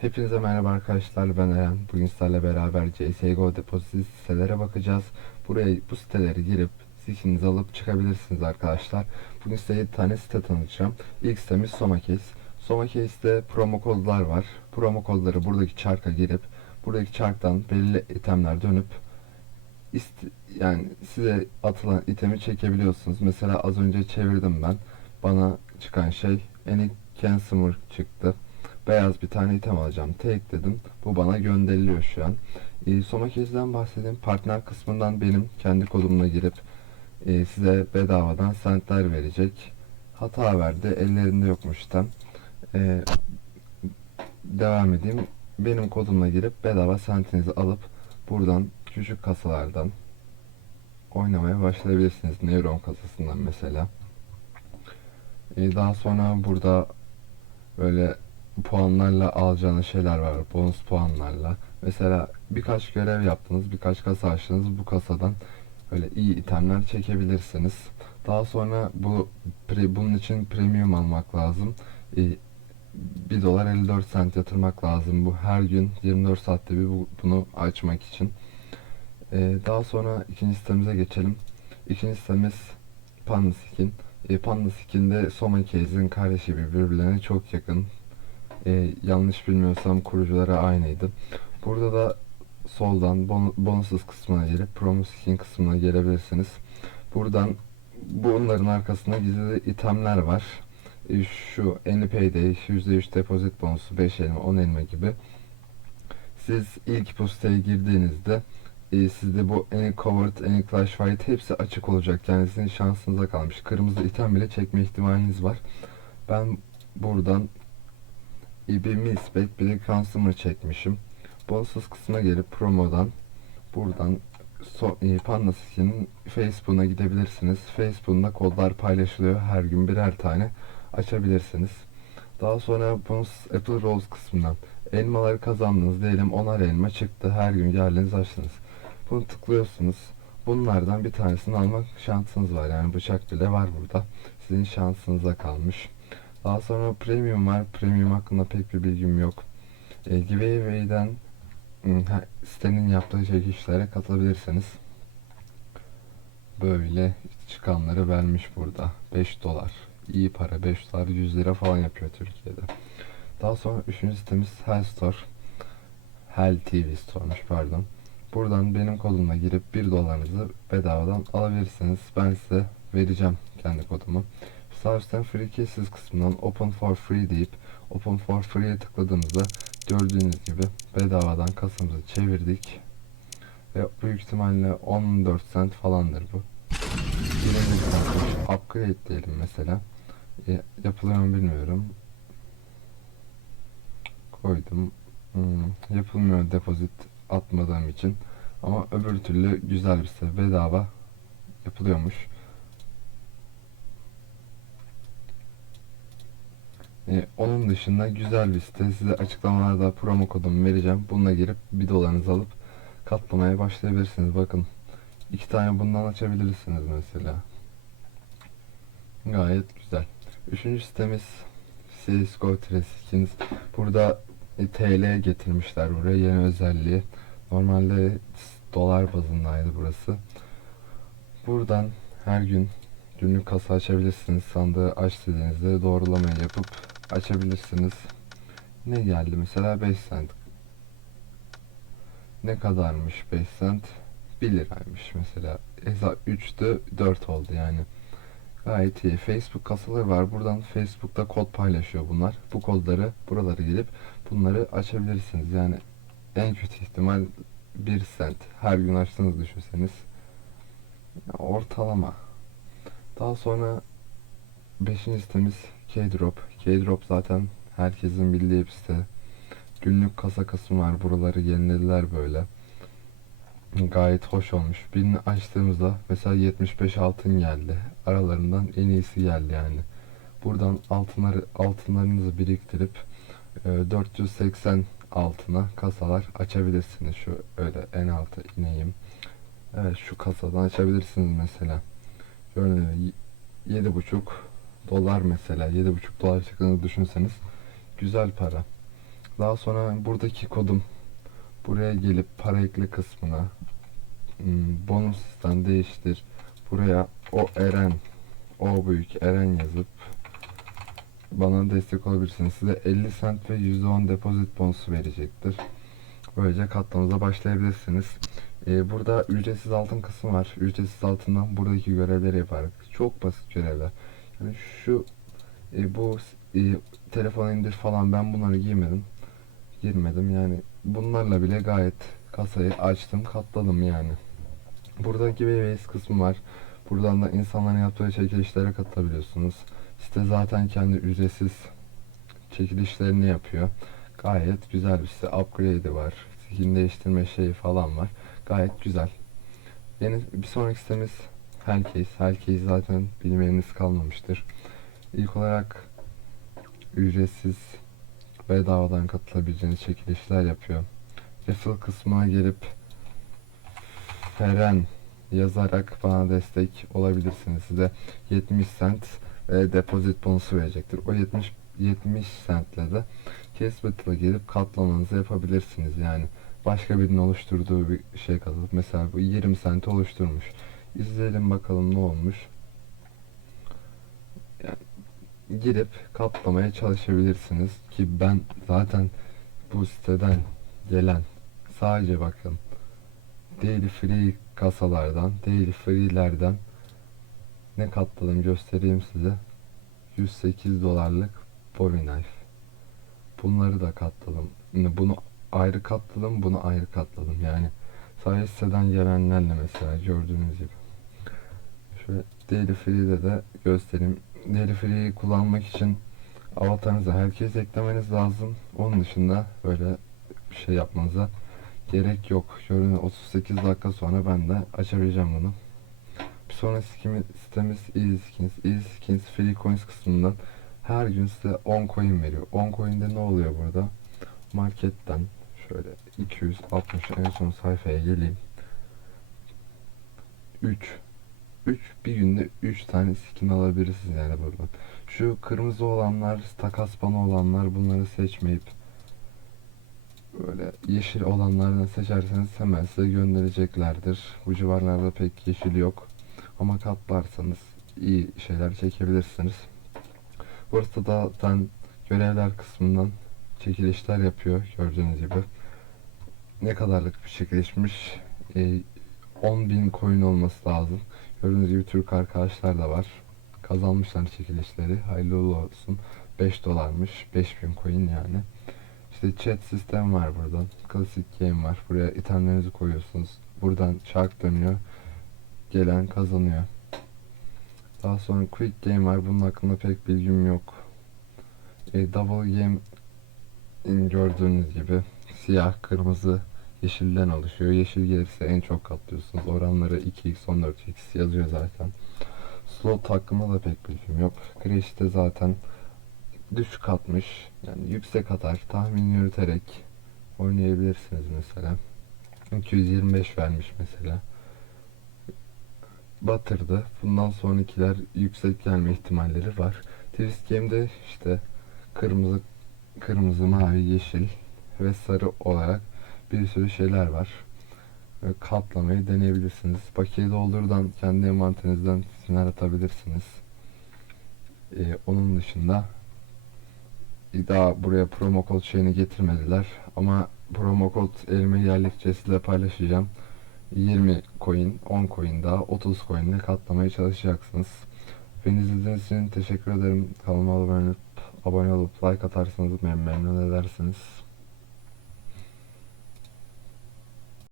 Hepinize merhaba arkadaşlar ben Eren. Bugün sizlerle beraber CSGO depozit sitelere bakacağız. Buraya bu siteleri girip zikinizi alıp çıkabilirsiniz arkadaşlar. Bugün size 7 tane site tanıtacağım. İlk sitemiz Somakase. Somacase'de promo kodlar var. Promo kodları buradaki çarka girip buradaki çarktan belirli itemler dönüp yani size atılan itemi çekebiliyorsunuz. Mesela az önce çevirdim ben. Bana çıkan şey Any Consumer çıktı beyaz bir tane item alacağım. Tek dedim. Bu bana gönderiliyor şu an. E, Somakez'den bahsedeyim. Partner kısmından benim kendi kodumla girip e, size bedavadan sentler verecek. Hata verdi. Ellerinde yokmuş item. E, devam edeyim. Benim kodumla girip bedava sentinizi alıp buradan küçük kasalardan oynamaya başlayabilirsiniz. Neuron kasasından mesela. E, daha sonra burada böyle puanlarla alacağınız şeyler var. Bonus puanlarla. Mesela birkaç görev yaptınız, birkaç kasa açtınız. Bu kasadan böyle iyi itemler çekebilirsiniz. Daha sonra bu pre, bunun için premium almak lazım. Ee, 1 dolar 54 sent yatırmak lazım. Bu her gün 24 saatte bir bu- bunu açmak için. Ee, daha sonra ikinci sitemize geçelim. İkinci sitemiz Panda Skin. E, Panda Soma Case'in kardeşi birbirlerine çok yakın. E, yanlış bilmiyorsam kurucuları aynıydı. Burada da soldan bon bonusuz kısmına gelip promo skin kısmına gelebilirsiniz. Buradan bunların arkasında gizli itemler var. E, şu Any Payday, %3 depozit bonusu, 5 elma, 10 elma gibi. Siz ilk postaya girdiğinizde e, sizde bu Any Covered, Any Clash Fight hepsi açık olacak. Yani sizin şansınıza kalmış. Kırmızı item bile çekme ihtimaliniz var. Ben buradan bir Milspec bir Consumer çekmişim. Bonusuz kısmına gelip promodan buradan so, e, Panda Skin'in Facebook'una gidebilirsiniz. Facebook'unda kodlar paylaşılıyor. Her gün birer tane açabilirsiniz. Daha sonra bonus Apple Rolls kısmından elmaları kazandınız diyelim 10'ar elma çıktı. Her gün geldiniz açtınız. Bunu tıklıyorsunuz. Bunlardan bir tanesini almak şansınız var. Yani bıçak bile var burada. Sizin şansınıza kalmış. Daha sonra premium var. Premium hakkında pek bir bilgim yok. E, Giveaway'den sitenin yaptığı çekişlere katılabilirsiniz. Böyle çıkanları vermiş burada. 5 dolar. İyi para. 5 dolar 100 lira falan yapıyor Türkiye'de. Daha sonra üçüncü sitemiz Hell Store. Hell TV Store'muş pardon. Buradan benim kodumla girip 1 dolarınızı bedavadan alabilirsiniz. Ben size vereceğim kendi kodumu. Üstten free cases kısmından open for free deyip open for free'ye tıkladığımızda gördüğünüz gibi bedavadan kasamızı çevirdik. Ve büyük ihtimalle 14 cent falandır bu. Upgrade diyelim mesela. E, yapılıyor mu bilmiyorum. Koydum. Hmm, yapılmıyor depozit atmadığım için. Ama öbür türlü güzel bir site. Bedava yapılıyormuş. Ee, onun dışında güzel bir site. Size açıklamalarda promo kodumu vereceğim. Bununla girip bir dolarınızı alıp katlamaya başlayabilirsiniz. Bakın iki tane bundan açabilirsiniz mesela. Gayet güzel. Üçüncü sitemiz CSGO Treskins. Burada e, TL getirmişler buraya yeni özelliği. Normalde dolar bazındaydı burası. Buradan her gün günlük kasa açabilirsiniz. Sandığı aç dediğinizde doğrulamayı yapıp açabilirsiniz. Ne geldi mesela 5 cent. Ne kadarmış 5 cent? 1 liraymış mesela. Hesap 3'tü 4 oldu yani. Gayet iyi. Facebook kasaları var. Buradan Facebook'ta kod paylaşıyor bunlar. Bu kodları buralara gelip bunları açabilirsiniz. Yani en kötü ihtimal 1 cent. Her gün açtığınızı düşünseniz. Ortalama. Daha sonra 5. sitemiz Keydrop zaten herkesin bildiği bir site. Günlük kasa kısmı var. Buraları yenilediler böyle. Gayet hoş olmuş. Birini açtığımızda mesela 75 altın geldi. Aralarından en iyisi geldi yani. Buradan altınları altınlarınızı biriktirip e, 480 altına kasalar açabilirsiniz. Şu öyle en alta ineyim. Evet şu kasadan açabilirsiniz mesela. Şöyle yedi buçuk dolar mesela yedi buçuk dolar çıktığını düşünseniz güzel para. Daha sonra buradaki kodum buraya gelip para ekle kısmına hmm, bonustan değiştir. Buraya o Eren o büyük Eren yazıp bana destek olabilirsiniz. Size 50 cent ve %10 depozit bonusu verecektir. Böylece katlamanıza başlayabilirsiniz. Ee, burada ücretsiz altın kısmı var. Ücretsiz altından buradaki görevleri yaparak. Çok basit görevler. Yani şu e, bu e, telefon indir falan ben bunları giymedim. Girmedim yani. Bunlarla bile gayet kasayı açtım katladım yani. Burada giveaways kısmı var. Buradan da insanların yaptığı çekilişlere katılabiliyorsunuz. Site zaten kendi ücretsiz çekilişlerini yapıyor. Gayet güzel bir site. Upgrade'i var. Skin değiştirme şeyi falan var. Gayet güzel. Yeni bir sonraki sitemiz Hellcase. Hellcase zaten bilmeyeniniz kalmamıştır. İlk olarak ücretsiz bedavadan katılabileceğiniz çekilişler yapıyor. Raffle kısmına gelip Feren yazarak bana destek olabilirsiniz. Size 70 cent ve depozit bonusu verecektir. O 70 70 centle de Battle'a gelip katlamanızı yapabilirsiniz. Yani başka birinin oluşturduğu bir şey katılıp mesela bu 20 cent oluşturmuş. İzleyelim bakalım ne olmuş. Yani girip katlamaya çalışabilirsiniz ki ben zaten bu siteden gelen sadece bakın daily free kasalardan daily free'lerden ne katladım göstereyim size. 108 dolarlık Bowie knife. Bunları da katladım. Bunu ayrı katladım bunu ayrı katladım. Yani sadece siteden gelenlerle mesela gördüğünüz gibi şöyle daily free'de de göstereyim daily free'yi kullanmak için avatarınıza herkes eklemeniz lazım onun dışında böyle bir şey yapmanıza gerek yok. Şöyle 38 dakika sonra ben de açabileceğim bunu. Bir sonraki sitemiz, sitemiz Easy Skins. Easy Skins Free Coins kısmından her gün size 10 coin veriyor. 10 coin'de ne oluyor burada? Marketten şöyle 260 en son sayfaya geleyim. 3 3 bir günde 3 tane skin alabilirsiniz yani buradan. Şu kırmızı olanlar, takas bana olanlar bunları seçmeyip böyle yeşil olanlardan seçerseniz hemen size göndereceklerdir. Bu civarlarda pek yeşil yok. Ama katlarsanız iyi şeyler çekebilirsiniz. Burası da zaten görevler kısmından çekilişler yapıyor gördüğünüz gibi. Ne kadarlık bir çekilişmiş? Ee, 10.000 coin olması lazım. Gördüğünüz gibi Türk arkadaşlar da var. Kazanmışlar çekilişleri. Hayırlı uğurlu olsun. 5 dolarmış. 5000 coin yani. İşte chat sistem var buradan. Klasik game var. Buraya itemlerinizi koyuyorsunuz. Buradan çark dönüyor. Gelen kazanıyor. Daha sonra quick game var. Bunun hakkında pek bilgim yok. E, double game gördüğünüz gibi siyah, kırmızı, yeşilden oluşuyor. Yeşil gelirse en çok katlıyorsunuz. Oranları 2x, 14x yazıyor zaten. Slot hakkında da pek bilgim yok. Crash'te zaten düşük atmış. Yani yüksek atar. Tahmin yürüterek oynayabilirsiniz mesela. 225 vermiş mesela. Batırdı. Bundan sonrakiler yüksek gelme ihtimalleri var. Twist Game'de işte kırmızı, kırmızı, mavi, yeşil ve sarı olarak bir sürü şeyler var. Ve katlamayı deneyebilirsiniz. Bakiye doldurdan kendi envanterinizden final atabilirsiniz. Ee, onun dışında daha buraya promo kod şeyini getirmediler. Ama promo kod elime geldikçe size paylaşacağım. 20 coin, 10 coin daha 30 coin ile katlamaya çalışacaksınız. Beni izlediğiniz için teşekkür ederim. Kanalıma abone olup, abone olup like atarsanız memnun edersiniz.